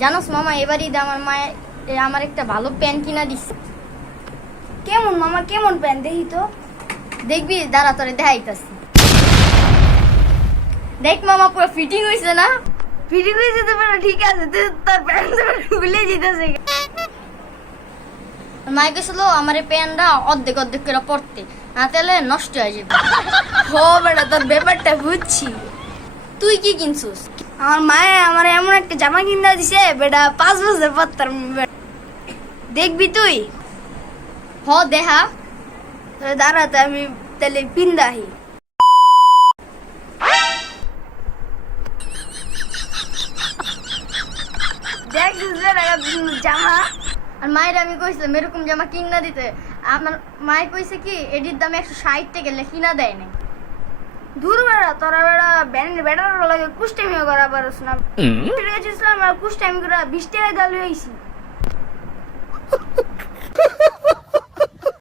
জানোস মামা, এবার ঈদে আমার মায়ের আমার একটা ভালো প্যান্ট কিনা দিচ্ছে। কেমন মামা, কেমন প্যান্ট দেখি তো? দেখবি, দাঁড়া তোরে দেখাইতাছি। দেখ মামা, পুরো ফিটিং হয়েছে না? ফিটিং হয়ে যেতে পারে, ঠিক আছে, তোর প্যান্ট খুলে যেতেছে। মায়ে কইছিল আমার এই প্যান্টটা অর্ধেক অর্ধেক করে পড়তে, না তাহলে নষ্ট হয়ে যাবে। হো বেটা, তোর ব্যাপারটা বুঝছি। তুই কি কিনছিস? আমার মায়ে আমার এমন একটা জামা কিনা দিছে বেটা, 5 বছর পর তার দেখবি তুই। হ দেহা। দাঁড়াতে আমি তাহলে পিন্দাহি। দেখছিস বেটা জামা? আর মায়ের আমি কইছিলাম এরকম জামা কিনা দিতে, আমার মায়ে কইছে কি এটির দামে 160 টাকা লে কিনা দেয় না। দূর বেড়া, তোরা বেড়া ব্যান্ড বেড়ার লাগে কুষ্টামিও করা পারস না। কুষ্টামি করে 20 টাকা দাল হয়েছি।